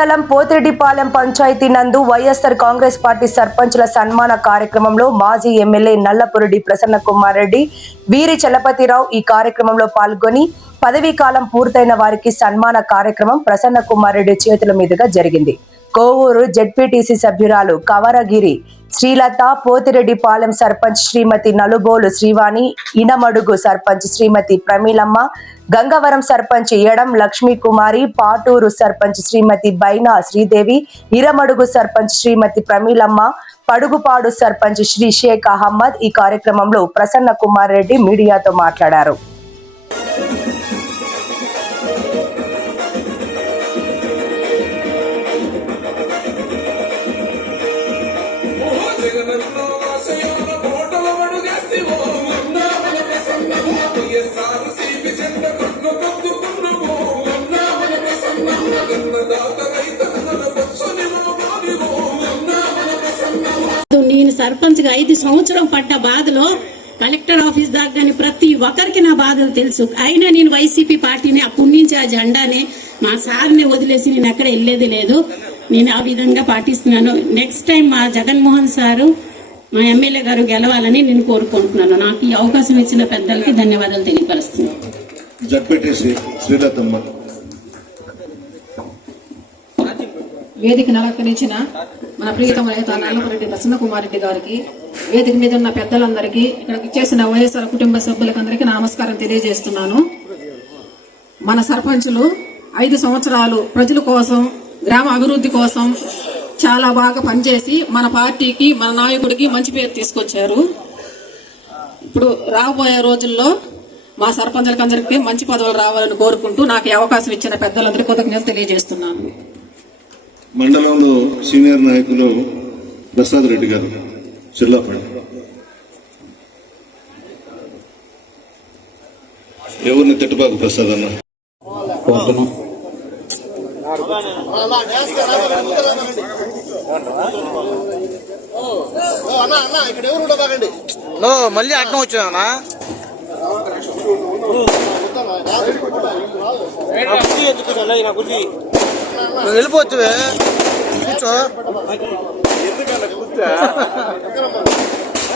మండలం పోతిరెడ్డిపాలెం పంచాయతీ నందు వైఎస్ఆర్ కాంగ్రెస్ పార్టీ సర్పంచుల సన్మాన కార్యక్రమంలో మాజీ ఎమ్మెల్యే నల్లపురెడ్డి ప్రసన్న కుమార్ రెడ్డి, వీరి చలపతిరావు ఈ కార్యక్రమంలో పాల్గొని పదవీ కాలం పూర్తయిన వారికి సన్మాన కార్యక్రమం ప్రసన్న కుమార్ రెడ్డి చేతుల మీదుగా జరిగింది. కోవూరు జెడ్పీటీసీ సభ్యురాలు కవరగిరి శ్రీలత, పోతిరెడ్డిపాలెం సర్పంచ్ శ్రీమతి నలుబోలు శ్రీవాణి, ఇనమడుగు సర్పంచ్ శ్రీమతి ప్రమీలమ్మ, గంగవరం సర్పంచ్ ఎడం లక్ష్మీకుమారి, పాటూరు సర్పంచ్ శ్రీమతి బైనా శ్రీదేవి, ఇరమడుగు సర్పంచ్ శ్రీమతి ప్రమీలమ్మ, పడుగుపాడు సర్పంచ్ శ్రీ షేక్ అహ్మద్ ఈ కార్యక్రమంలో ప్రసన్న కుమార్ రెడ్డి మీడియాతో మాట్లాడారు. నేను సర్పంచ్గా 5 సంవత్సరం పడ్డ బాధలో కలెక్టర్ ఆఫీస్ దాకాని ప్రతి ఒక్కరికి నా బాధలు తెలుసు. అయినా నేను వైసీపీ పార్టీని అప్పటి నుంచి ఆ జెండానే మా సార్ని వదిలేసి నేను ఎక్కడ వెళ్ళేది లేదు. నేను ఆ విధంగా పాటిస్తున్నాను. నెక్స్ట్ టైం మా జగన్మోహన్ సారు, మా ఎమ్మెల్యే గారు గెలవాలని నేను కోరుకుంటున్నాను. నాకు ఈ అవకాశం ఇచ్చిన పెద్దలకి ధన్యవాదాలు తెలియపరుస్తున్నాను. వేదికను అలంకరించిన మన ప్రియతమ నేత నల్లపురెడ్డి ప్రసన్న కుమార్ రెడ్డి గారికి, వేదిక మీద ఉన్న పెద్దలందరికీ, ఇక్కడికి చేసిన వైఎస్ఆర్ కుటుంబ సభ్యులకందరికీ నమస్కారం తెలియజేస్తున్నాను. మన సర్పంచులు 5 సంవత్సరాలు ప్రజల కోసం, గ్రామ అభివృద్ధి కోసం చాలా బాగా పనిచేసి మన పార్టీకి, మన నాయకుడికి మంచి పేరు తీసుకొచ్చారు. ఇప్పుడు రాబోయే రోజుల్లో మా సర్పంచులకు అందరికీ మంచి పదవులు రావాలని కోరుకుంటూ నాకు ఈ అవకాశం ఇచ్చిన పెద్దలందరికీ కృతజ్ఞతలు తెలియజేస్తున్నాను. మండలంలో సీనియర్ నాయకులు ప్రసాద్ రెడ్డి గారు చిల్లాపల్లి, ఎవరిని తిట్టుబాకు ప్రసాద్ అన్న మళ్ళీ అడ్డం వచ్చానా వెళ్ళిపోవచ్చు కూర్చో.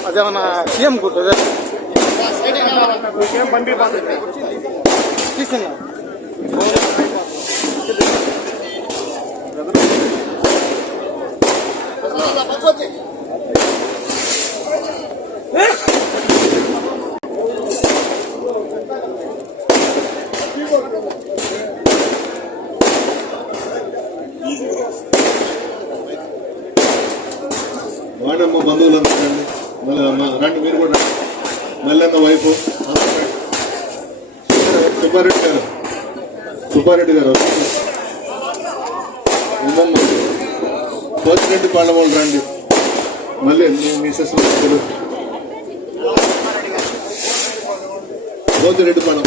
అదేమన్నా సీఎం కూర్చోదే తీసుకున్నా వాడమ్మ బంధువులంతా రండి, రండి మీరు కూడా మల్లన్న వైపు సుబ్బారెడ్డి గారు ఉమ్మమ్మ పోతిరెడ్డి పాలెం వాళ్ళు రండి, మళ్ళీ మిసెస్ పోతిరెడ్డి పాలెం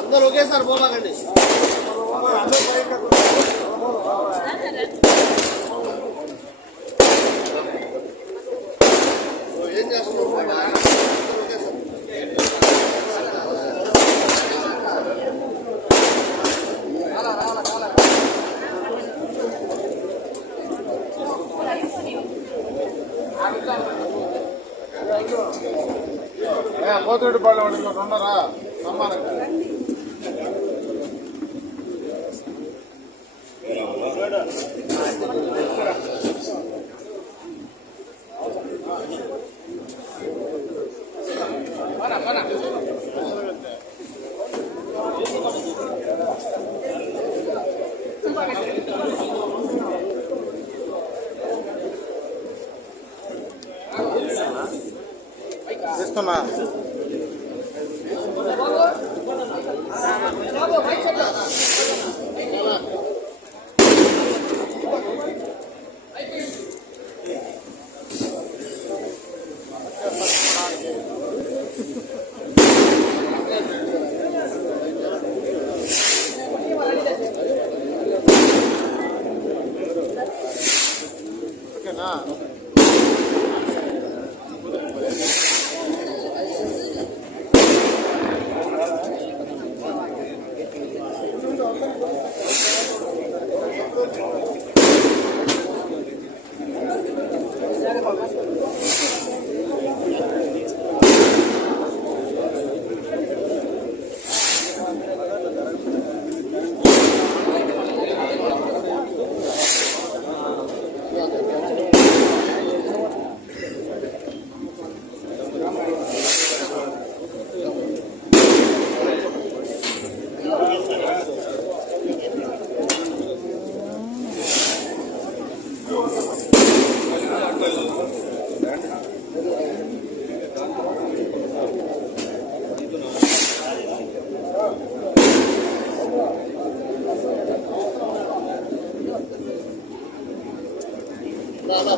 అందరూ ఒకేసారి పోలాగండి. ఏం చేస్తున్నారు? పోతుడి పళ్ళు ఉన్నారా సమ్మానంగా చేస్తున్నా.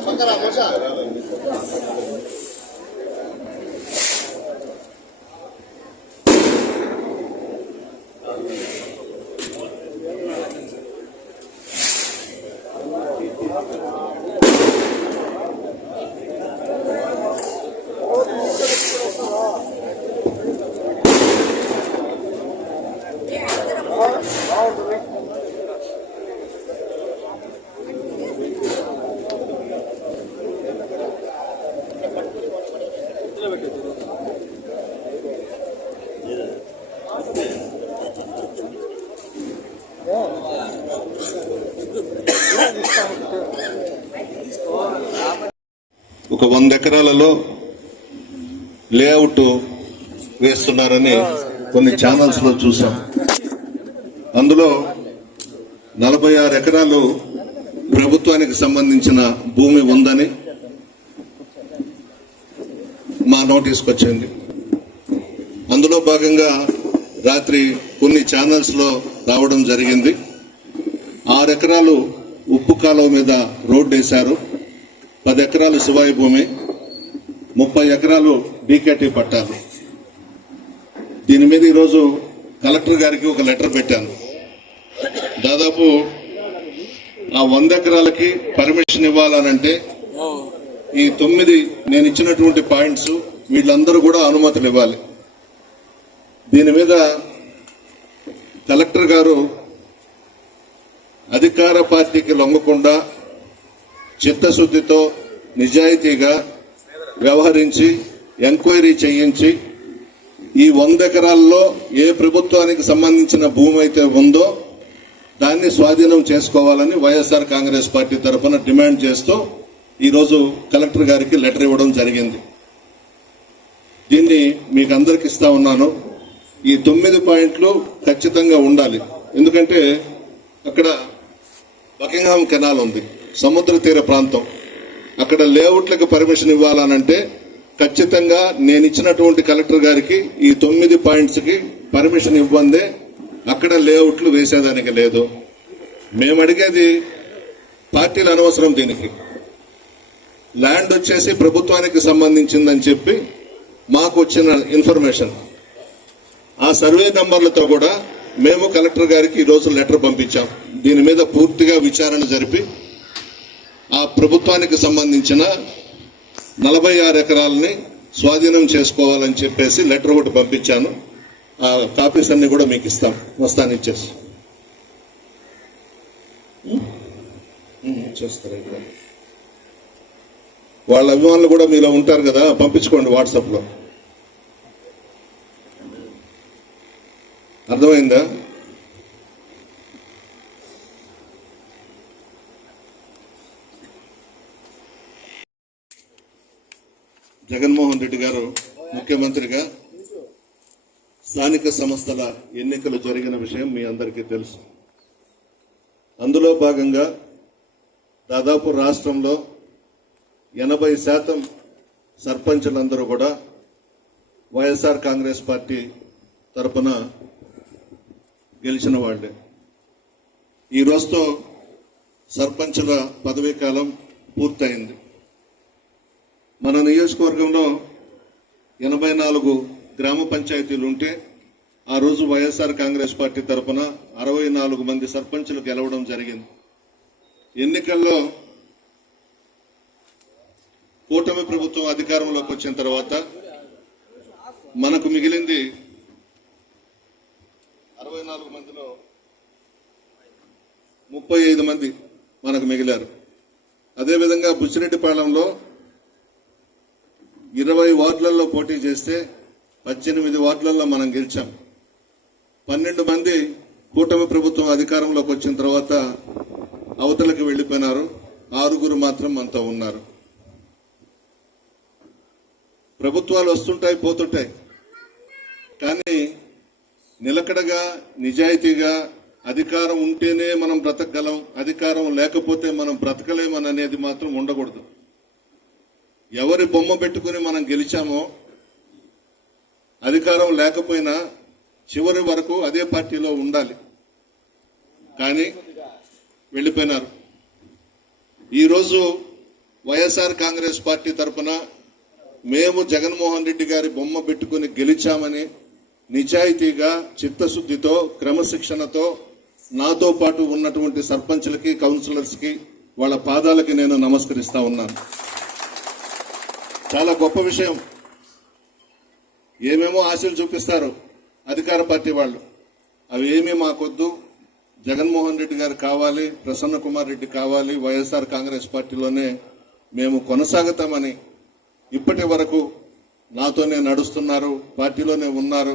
పక్కన మోసా ఒక 100 ఎకరాలలో లేఅవుట్ వేస్తున్నారని కొన్ని ఛానల్స్ లో చూసాం. అందులో 46 ఎకరాలు ప్రభుత్వానికి సంబంధించిన భూమి ఉందని మా నోటీస్కి వచ్చింది. అందులో భాగంగా రాత్రి కొన్ని ఛానల్స్ లో రావడం జరిగింది. 6 ఎకరాలు ఉప్పు కాలువ మీద రోడ్డు వేశారు, 10 ఎకరాలు శివాయి భూమి, 30 ఎకరాలు డీకేటీ పట్టాలు. దీని మీద ఈరోజు కలెక్టర్ గారికి ఒక లెటర్ పెట్టాను. దాదాపు ఆ 100 ఎకరాలకి పర్మిషన్ ఇవ్వాలనంటే ఈ 9 నేను ఇచ్చినటువంటి పాయింట్స్ వీళ్ళందరూ కూడా అనుమతులు ఇవ్వాలి. దీని మీద కలెక్టర్ గారు అధికార పార్టీకి లొంగకుండా చిత్తశుద్ధితో నిజాయితీగా వ్యవహరించి ఎంక్వైరీ చేయించి ఈ 100 ఎకరాల్లో ఏ ప్రభుత్వానికి సంబంధించిన భూమి అయితే ఉందో దాన్ని స్వాధీనం చేసుకోవాలని వైఎస్ఆర్ కాంగ్రెస్ పార్టీ తరఫున డిమాండ్ చేస్తూ ఈరోజు కలెక్టర్ గారికి లెటర్ ఇవ్వడం జరిగింది. దీన్ని మీకు అందరికి ఇస్తా ఉన్నాను. ఈ 9 పాయింట్లు ఖచ్చితంగా ఉండాలి. ఎందుకంటే అక్కడ బకింగ్హామ్ కెనాల్ ఉంది, సముద్ర తీర ప్రాంతం. అక్కడ లేఅవుట్లకు పర్మిషన్ ఇవ్వాలనంటే ఖచ్చితంగా నేను ఇచ్చినటువంటి కలెక్టర్ గారికి ఈ 9 పాయింట్స్కి పర్మిషన్ ఇవ్వందే అక్కడ లేఅవుట్లు వేసేదానికి లేదు. మేము అడిగేది పార్టీలు అనవసరం. దీనికి ల్యాండ్ వచ్చేసి ప్రభుత్వానికి సంబంధించిందని చెప్పి మాకు వచ్చిన ఇన్ఫర్మేషన్, ఆ సర్వే నంబర్లతో కూడా మేము కలెక్టర్ గారికి ఈరోజు లెటర్ పంపించాం. దీని మీద పూర్తిగా విచారణ జరిపి ఆ ప్రభుత్వానికి సంబంధించిన 46 ఎకరాలని స్వాధీనం చేసుకోవాలని చెప్పేసి లెటర్ ఒకటి పంపించాను. ఆ కాపీస్ అన్ని కూడా మీకు ఇస్తాం, వస్తాను ఇచ్చేసి చేస్తారు. ఇక్కడ వాళ్ళ అభిమానులు కూడా మీలో ఉంటారు కదా, పంపించుకోండి వాట్సాప్లో. అర్థమైందా? జగన్మోహన్ రెడ్డి గారు ముఖ్యమంత్రిగా స్థానిక సంస్థల ఎన్నికలు జరిగిన విషయం మీ అందరికీ తెలుసు. అందులో భాగంగా దాదాపు రాష్ట్రంలో 80% సర్పంచులందరూ కూడా వైఎస్ఆర్ కాంగ్రెస్ పార్టీ తరపున గెలిచిన వాళ్లే. ఈ రోజుతో సర్పంచుల పదవీ కాలం పూర్తయింది. మన నియోజకవర్గంలో 84 గ్రామ పంచాయతీలు ఉంటే ఆ రోజు వైఎస్ఆర్ కాంగ్రెస్ పార్టీ తరఫున 64 మంది సర్పంచులు గెలవడం జరిగింది. ఎన్నికల్లో కూటమి ప్రభుత్వం అధికారంలోకి వచ్చిన తర్వాత మనకు మిగిలింది 64 మందిలో 35 మంది మనకు మిగిలారు. అదేవిధంగా బుచ్చిరెడ్డిపాళెంలో 20 వార్డులలో పోటీ చేస్తే 18 వార్డులలో మనం గెలిచాం. 12 మంది కూటమి ప్రభుత్వం అధికారంలోకి వచ్చిన తర్వాత అవతలకు వెళ్లిపోయినారు. 6 మాత్రం మనతో ఉన్నారు. ప్రభుత్వాలు వస్తుంటాయి, పోతుంటాయి, కానీ నిలకడగా నిజాయితీగా అధికారం ఉంటేనే మనం బ్రతకగలం, అధికారం లేకపోతే మనం బ్రతకలేమని అనేది మాత్రం ఉండకూడదు. ఎవరి బొమ్మ పెట్టుకుని మనం గెలిచామో అధికారం లేకపోయినా చివరి వరకు అదే పార్టీలో ఉండాలి. కానీ వెళ్ళిపోయినారు. ఈరోజు వైఎస్ఆర్ కాంగ్రెస్ పార్టీ తరఫున మేము జగన్మోహన్ రెడ్డి గారి బొమ్మ పెట్టుకుని గెలిచామని నిజాయితీగా, చిత్తశుద్ధితో, క్రమశిక్షణతో నాతో పాటు ఉన్నటువంటి సర్పంచ్లకి, కౌన్సిలర్స్కి, వాళ్ళ పాదాలకి నేను నమస్కరిస్తా ఉన్నాను. చాలా గొప్ప విషయం. ఏమేమో ఆశలు చూపిస్తారు అధికార పార్టీ వాళ్ళు. అవి ఏమీ మాకొద్దు. జగన్మోహన్ రెడ్డి గారు కావాలి, ప్రసన్న కుమార్ రెడ్డి కావాలి, వైఎస్ఆర్ కాంగ్రెస్ పార్టీలోనే మేము కొనసాగుతామని ఇప్పటి వరకు నాతోనే నడుస్తున్నారు, పార్టీలోనే ఉన్నారు.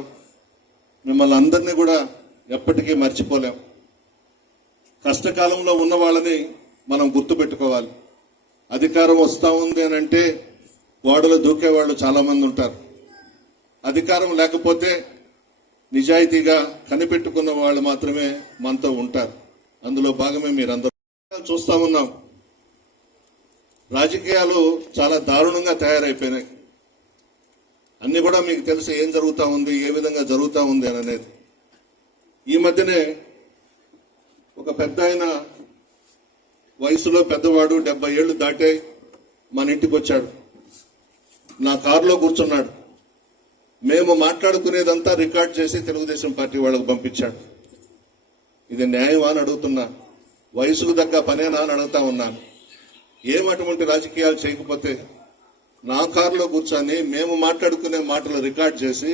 మిమ్మల్ని అందరినీ కూడా ఎప్పటికీ మర్చిపోలేం. కష్టకాలంలో ఉన్న వాళ్ళని మనం గుర్తుపెట్టుకోవాలి. అధికారం వస్తూ ఉంది అని అంటే గోడలు దూకేవాళ్ళు చాలా మంది ఉంటారు. అధికారం లేకపోతే నిజాయితీగా కనిపెట్టుకున్న వాళ్ళు మాత్రమే మనతో ఉంటారు. అందులో భాగమే మీరందరూ చూస్తా ఉన్నాం. రాజకీయాలు చాలా దారుణంగా తయారైపోయినాయి. అన్ని కూడా మీకు తెలుసు ఏం జరుగుతూ ఉంది, ఏ విధంగా జరుగుతూ ఉంది అని అనేది. ఈ మధ్యనే ఒక పెద్ద ఆయన, వయసులో పెద్దవాడు, 70 ఏళ్ళు దాటే మన ఇంటికి వచ్చాడు. నా కారులో కూర్చున్నాడు. మేము మాట్లాడుకునేదంతా రికార్డ్ చేసి తెలుగుదేశం పార్టీ వాళ్ళకు పంపించాడు. ఇది న్యాయమా అని అడుగుతున్నా. వయసుకు తగ్గ పనేనా అని అడుగుతా ఉన్నాను. ఏమటువంటి రాజకీయాలు చేయకపోతే నా కారులో కూర్చొని మేము మాట్లాడుకునే మాటలు రికార్డ్ చేసి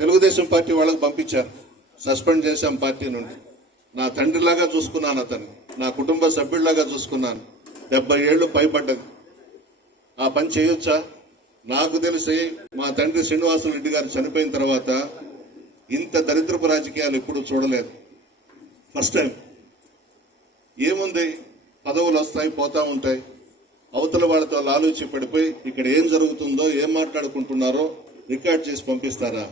తెలుగుదేశం పార్టీ వాళ్ళకు పంపించారు. సస్పెండ్ చేశాం పార్టీ నుండి. నా తండ్రిలాగా చూసుకున్నాను, అతను నా కుటుంబ సభ్యుడిలాగా చూసుకున్నాను. 70 ఏళ్ళు పైపడ్డది. ఆ పని చేయొచ్చా? నాకు తెలిసి మా తండ్రి శ్రీనివాసులు రెడ్డి గారు చనిపోయిన తర్వాత ఇంత దరిద్రపు రాజకీయాలు ఎప్పుడు చూడలేదు. First time. ఏముంది, పదవులు వస్తాయి, పోతా ఉంటాయి. అవతల వాళ్ళతో లాలూచి పడిపోయి ఇక్కడ ఏం జరుగుతుందో, ఏం మాట్లాడుకుంటున్నారో రికార్డ్ చేసి పంపిస్తారా?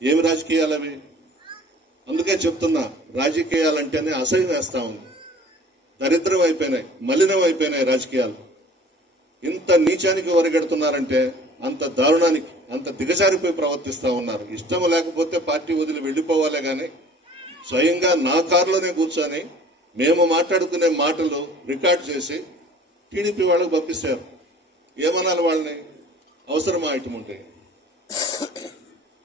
ఏమి రాజకీయాలు అవి? అందుకే చెప్తున్నా, రాజకీయాలంటేనే అసహ్యం వేస్తా ఉంది. దరిద్రం అయిపోయినాయి, మలినం అయిపోయినాయి రాజకీయాలు. ఇంత నీచానికి ఒరిగెడుతున్నారంటే అంత దారుణానికి, అంత దిగజారిపోయి ప్రవర్తిస్తూ ఉన్నారు. ఇష్టం లేకపోతే పార్టీ వదిలి వెళ్ళిపోవాలే కానీ స్వయంగా నా కారులోనే కూర్చొని మేము మాట్లాడుకునే మాటలు రికార్డ్ చేసి టీడీపీ వాళ్ళకు పంపిస్తారు. ఏమనాలి వాళ్ళని? అవసరమా ఐటమ్ ఉంటే?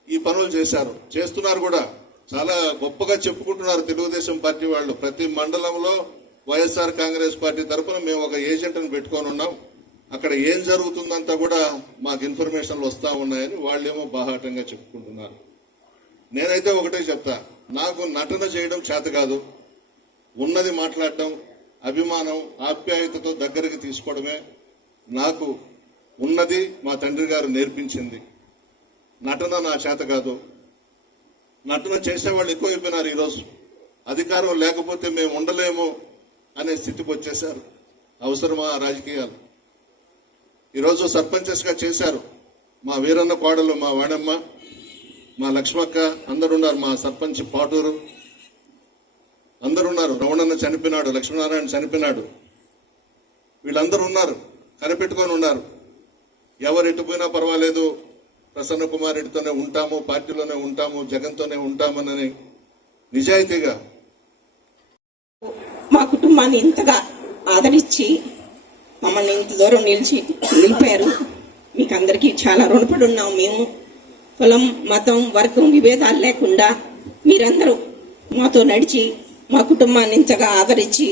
ఈ పనులు చేశారు, చేస్తున్నారు కూడా. చాలా గొప్పగా చెప్పుకుంటున్నారు తెలుగుదేశం పార్టీ వాళ్ళు. ప్రతి మండలంలో వైఎస్ఆర్ కాంగ్రెస్ పార్టీ తరఫున మేము ఒక ఏజెంట్ని పెట్టుకొని ఉన్నాం. అక్కడ ఏం జరుగుతుందంతా కూడా మాకు ఇన్ఫర్మేషన్లు వస్తూ ఉన్నాయని వాళ్ళేమో బాహాటంగా చెప్పుకుంటున్నారు. నేనైతే ఒకటే చెప్తా, నాకు నటన చేయడం చేత కాదు. ఉన్నది మాట్లాడటం, అభిమానం, ఆప్యాయతతో దగ్గరికి తీసుకోవడమే నాకు ఉన్నది. మా తండ్రి గారు నేర్పించింది. నటన నా చేత కాదు. నటన చేసేవాళ్ళు ఎక్కువైపోయినారు. ఈరోజు అధికారం లేకపోతే మేము ఉండలేము అనే స్థితికి వచ్చేశారు. అవసరమా రాజకీయాలు? ఈరోజు సర్పంచెస్గా చేశారు. మా వీరన్న కోడలు, మా వాడమ్మ, మా లక్ష్మక్క అందరున్నారు. మా సర్పంచ్ పాటూరు అందరున్నారు. రమణన్న చనిపోయినాడు, లక్ష్మీనారాయణ చనిపోయినాడు. వీళ్ళందరూ ఉన్నారు, కనిపెట్టుకొని ఉన్నారు. ఎవరు ఎట్టుపోయినా పర్వాలేదు, ప్రసన్న కుమార్ రెడ్డితోనే ఉంటాము, పార్టీలోనే ఉంటాము, జగన్తోనే ఉంటామని నిజాయితీగా మా కుటుంబాన్ని ఇంతగా ఆదరించి మమ్మల్ని ఇంత దూరం నిలిపారు. మీకు అందరికీ చాలా రుణపడి ఉన్నాం. మేము కులం, మతం, వర్గం విభేదాలు లేకుండా మీరందరూ మాతో నడిచి మా కుటుంబాన్ని ఇంతగా ఆదరించి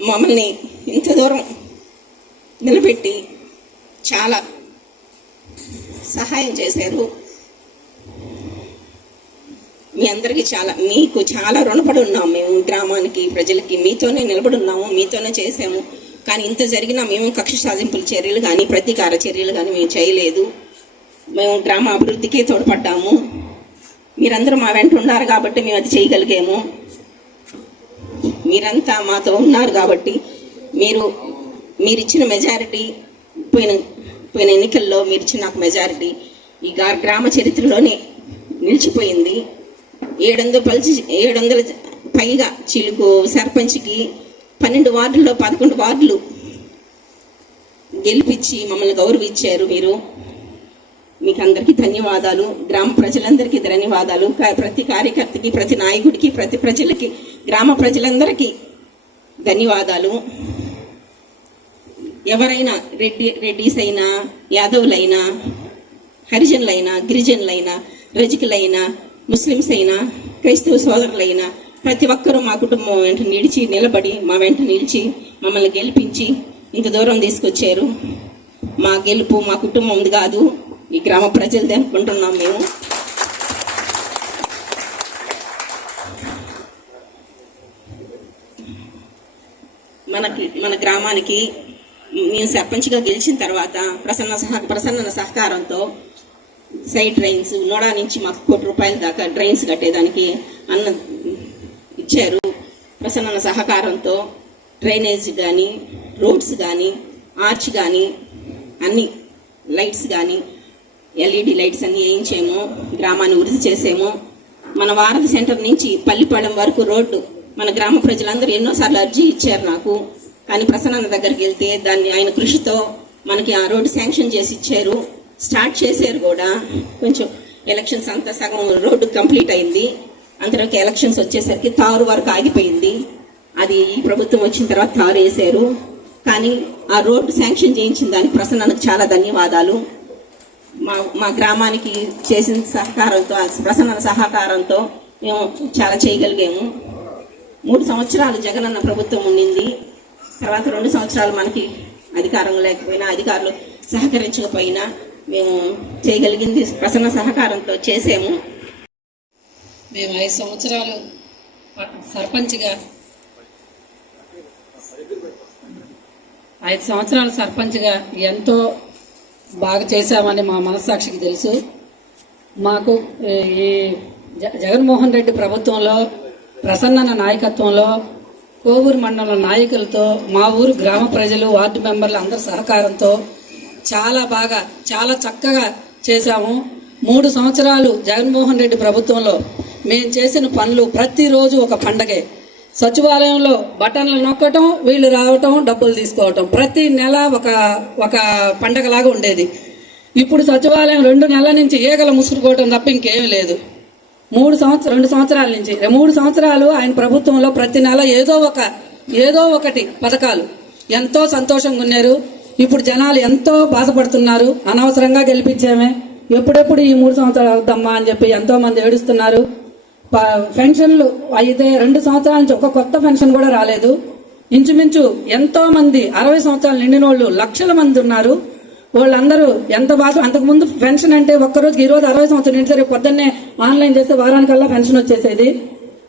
మమ్మల్ని ఇంత దూరం నిలబెట్టి చాలా సహాయం చేశారు. మీ అందరికీ మీకు చాలా రుణపడి ఉన్నాము. మేము గ్రామానికి, ప్రజలకి మీతోనే నిలబడి ఉన్నాము, మీతోనే చేసాము. కానీ ఇంత జరిగినా మేము కక్ష సాధింపుల చర్యలు కానీ ప్రతీకార చర్యలు కానీ మేము చేయలేదు. మేము గ్రామ అభివృద్ధికి తోడ్పడ్డాము. మీరందరూ మా వెంట ఉన్నారు కాబట్టి మేము అది చేయగలిగాము. మీరంతా మాతో ఉన్నారు కాబట్టి మీరిచ్చిన మెజారిటీ, పోయిన ఎన్నికల్లో మీరిచ్చిన నాకు మెజారిటీ ఈ గ్రామ చరిత్రలోనే నిలిచిపోయింది. 700 పైగా చిలుకు సర్పంచ్కి 12 వార్డుల్లో 11 వార్డులు గెలిపించి మమ్మల్ని గౌరవించారు మీరు. మీకు అందరికీ ధన్యవాదాలు. గ్రామ ప్రజలందరికీ ధన్యవాదాలు. ప్రతి కార్యకర్తకి, ప్రతి నాయకుడికి, ప్రతి ప్రజలకి, గ్రామ ప్రజలందరికీ ధన్యవాదాలు. ఎవరైనా రెడ్డిస్ అయినా, యాదవులైనా, హరిజనులైనా, గిరిజనులైనా, రజకులైనా, ముస్లిమ్స్ అయినా, క్రైస్తవ సోదరులైనా ప్రతి ఒక్కరూ మా కుటుంబం వెంట నిలబడి మా వెంట నిలిచి మమ్మల్ని గెలిపించి ఇంత దూరం తీసుకొచ్చారు. మా గెలుపు మా కుటుంబం కాదు, ఈ గ్రామ ప్రజలది అనుకుంటున్నాం మేము. మన గ్రామానికి మేము సర్పంచ్గా గెలిచిన తర్వాత ప్రసన్న సహకారంతో సైడ్ డ్రైన్స్ నోడా నుంచి మాకు ₹1,00,00,000 దాకా డ్రైన్స్ కట్టేదానికి ఇచ్చారు. ప్రసన్న సహకారంతో డ్రైనేజ్ కానీ, రోడ్స్ కానీ, ఆర్చ్ కానీ, అన్ని లైట్స్ కానీ, LED లైట్స్ అన్నీ వేయించాము. గ్రామాన్ని వృద్ధి చేసాము. మన వారధి సెంటర్ నుంచి పల్లిపాలెం వరకు రోడ్డు మన గ్రామ ప్రజలందరూ ఎన్నోసార్లు అర్జీ ఇచ్చారు నాకు. కానీ ప్రసన్న దగ్గరికి వెళ్తే దాన్ని ఆయన కృషితో మనకి ఆ రోడ్డు శాంక్షన్ చేసి ఇచ్చారు. స్టార్ట్ చేశారు కూడా. కొంచెం ఎలక్షన్స్ అంతా సగం రోడ్డు కంప్లీట్ అయింది. అంతలోకి ఎలక్షన్స్ వచ్చేసరికి తారు వరకు ఆగిపోయింది. అది ఈ ప్రభుత్వం వచ్చిన తర్వాత తారు వేశారు. కానీ ఆ రోడ్డు శాంక్షన్ చేయించిన దానికి ప్రసన్నకు చాలా ధన్యవాదాలు. మా గ్రామానికి చేసిన సహకారంతో, ప్రసన్న సహకారంతో మేము చాలా చేయగలిగాము. 3 సంవత్సరాలు జగనన్న ప్రభుత్వం ఉండింది. తర్వాత 2 సంవత్సరాలు మనకి అధికారం లేకపోయినా, అధికారులు సహకరించకపోయినా మేము చేయగలిగింది ప్రసన్న సహకారంతో చేసాము. మేము 5 సంవత్సరాలు సర్పంచ్గా 5 సంవత్సరాలు సర్పంచ్గా ఎంతో బాగా చేశామని మా మనస్సాక్షికి తెలుసు. మాకు ఈ జగన్మోహన్ రెడ్డి ప్రభుత్వంలో, ప్రసన్న నాయకత్వంలో, కోవూరు మండలం నాయకులతో, మా ఊరు గ్రామ ప్రజలు, వార్డు మెంబర్లు అందరి సహకారంతో చాలా బాగా, చాలా చక్కగా చేశాము. 3 సంవత్సరాలు జగన్మోహన్ రెడ్డి ప్రభుత్వంలో మేము చేసిన పనులు ప్రతిరోజు ఒక పండగే. సచివాలయంలో బటన్లు నొక్కటం, వీళ్ళు రావటం, డబ్బులు తీసుకోవటం, ప్రతి నెల ఒక పండగలాగా ఉండేది. ఇప్పుడు సచివాలయం 2 నెలల నుంచి ఈగల ముసురుకోవటం తప్ప ఇంకేమీ లేదు. 2 సంవత్సరాల నుంచి 3 సంవత్సరాలు ఆయన ప్రభుత్వంలో ప్రతి నెల ఏదో ఒకటి పథకాలు. ఎంతో సంతోషంగా ఉన్నారు. ఇప్పుడు జనాలు ఎంతో బాధపడుతున్నారు. అనవసరంగా గెలిపించామే, ఎప్పుడెప్పుడు ఈ 3 సంవత్సరాలు అవుతామ్మా అని చెప్పి ఎంతో మంది ఏడుస్తున్నారు. పెన్షన్లు అయితే 2 సంవత్సరాల నుంచి ఒక కొత్త పెన్షన్ కూడా రాలేదు. ఇంచుమించు ఎంతో మంది 60 సంవత్సరాలు నిండిన వాళ్ళు లక్షల మంది ఉన్నారు. వాళ్ళందరూ ఎంత బాధ. అంతకుముందు పెన్షన్ అంటే ఒక్కరోజుకి, ఈరోజు 60 సంవత్సరాలు నిండితే రేపు పొద్దున్నే ఆన్లైన్ చేస్తే వారానికల్లా పెన్షన్ వచ్చేసేది.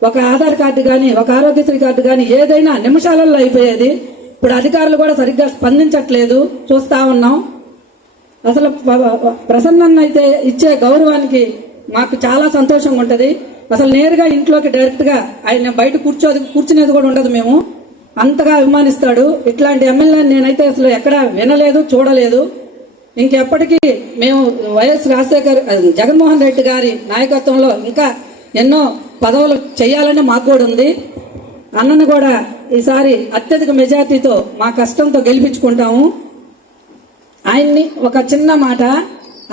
ఒక ఆధార్ కార్డు కానీ, ఒక ఆరోగ్యశ్రీ కార్డు కానీ ఏదైనా నిమిషాలలో అయిపోయేది. ఇప్పుడు అధికారులు కూడా సరిగ్గా స్పందించట్లేదు, చూస్తా ఉన్నాం. అసలు ప్రసన్న అయితే ఇచ్చే గౌరవానికి మాకు చాలా సంతోషంగా ఉంటుంది. అసలు నేరుగా ఇంట్లోకి డైరెక్ట్గా ఆయన బయట కూర్చునేది కూడా ఉండదు. మేము అంతగా అభిమానిస్తాడు. ఇట్లాంటి ఎమ్మెల్యే నేనైతే అసలు ఎక్కడ వినలేదు, చూడలేదు. ఇంకెప్పటికీ మేము జగన్మోహన్ రెడ్డి గారి నాయకత్వంలో ఇంకా ఎన్నో పదవులు చేయాలని మాకు కూడా ఉంది. అన్నను కూడా ఈసారి అత్యధిక మెజార్టీతో మా కష్టంతో గెలిపించుకుంటాము. ఆయన్ని ఒక చిన్న మాట,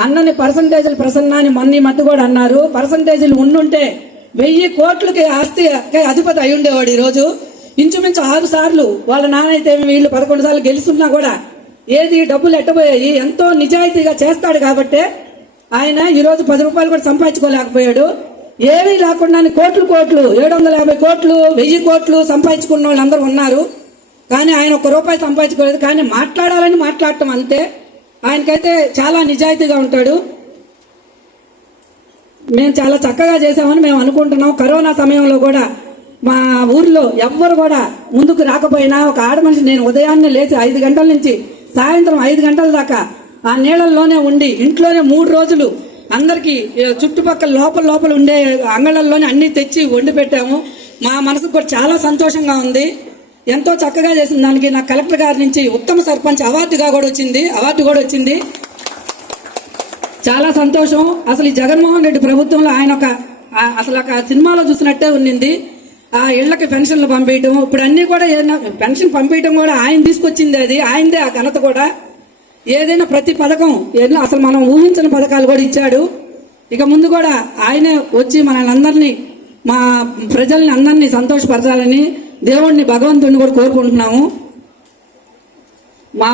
అన్నని పర్సంటేజీలు ప్రసన్న అని మొన్న మధ్య కూడా అన్నారు. పర్సంటేజీలు ఉండుంటే 1000 కోట్లకి ఆస్తి అధిపతి అయి ఉండేవాడు. ఈరోజు ఇంచుమించు 6 సార్లు వాళ్ళ నాన్న అయితే వీళ్ళు 11 సార్లు గెలుస్తున్నా కూడా ఏది డబ్బులు ఎట్టబోయాయి. ఎంతో నిజాయితీగా చేస్తాడు కాబట్టి ఆయన ఈరోజు 10 రూపాయలు కూడా సంపాదించుకోలేకపోయాడు. ఏమీ లేకుండా కోట్లు 750 కోట్లు 1000 కోట్లు సంపాదించుకున్న వాళ్ళు అందరూ ఉన్నారు. కానీ ఆయన 1 రూపాయి సంపాదించుకోలేదు. కానీ మాట్లాడాలని మాట్లాడటం అంతే. ఆయనకైతే చాలా నిజాయితీగా ఉంటాడు. మేము చాలా చక్కగా చేసామని మేము అనుకుంటున్నాం. కరోనా సమయంలో కూడా మా ఊర్లో ఎవ్వరు కూడా ముందుకు రాకపోయినా ఒక ఆడమనిషి నేను ఉదయాన్నే లేచి 5 గంటల నుంచి సాయంత్రం 5 గంటల దాకా ఆ నీళ్ళల్లోనే ఉండి ఇంట్లోనే 3 రోజులు అందరికీ చుట్టుపక్కల లోపల ఉండే అంగళ్ళల్లోనే అన్నీ తెచ్చి వండి పెట్టాము. మా మనసుకు కూడా చాలా సంతోషంగా ఉంది. ఎంతో చక్కగా చేసిన దానికి నాకు కలెక్టర్ గారి నుంచి ఉత్తమ సర్పంచ్ అవార్డు కూడా వచ్చింది. చాలా సంతోషం. అసలు ఈ జగన్మోహన్ రెడ్డి ప్రభుత్వంలో ఆయన అసలు ఒక సినిమాలో చూసినట్టే ఉన్నింది. ఆ ఇళ్లకి పెన్షన్లు పంపించడం, ఇప్పుడు అన్నీ కూడా ఏదైనా పెన్షన్ పంపించడం కూడా ఆయన తీసుకొచ్చింది. అది ఆయనదే ఆ ఘనత కూడా. ఏదైనా ప్రతి పథకం ఏదైనా అసలు మనం ఊహించని పథకాలు కూడా ఇచ్చాడు. ఇక ముందు కూడా ఆయనే వచ్చి మనల్ని అందరినీ మా ప్రజల్ని అందరినీ సంతోషపరచాలని దేవుణ్ణి భగవంతుడిని కూడా కోరుకుంటున్నాము. మా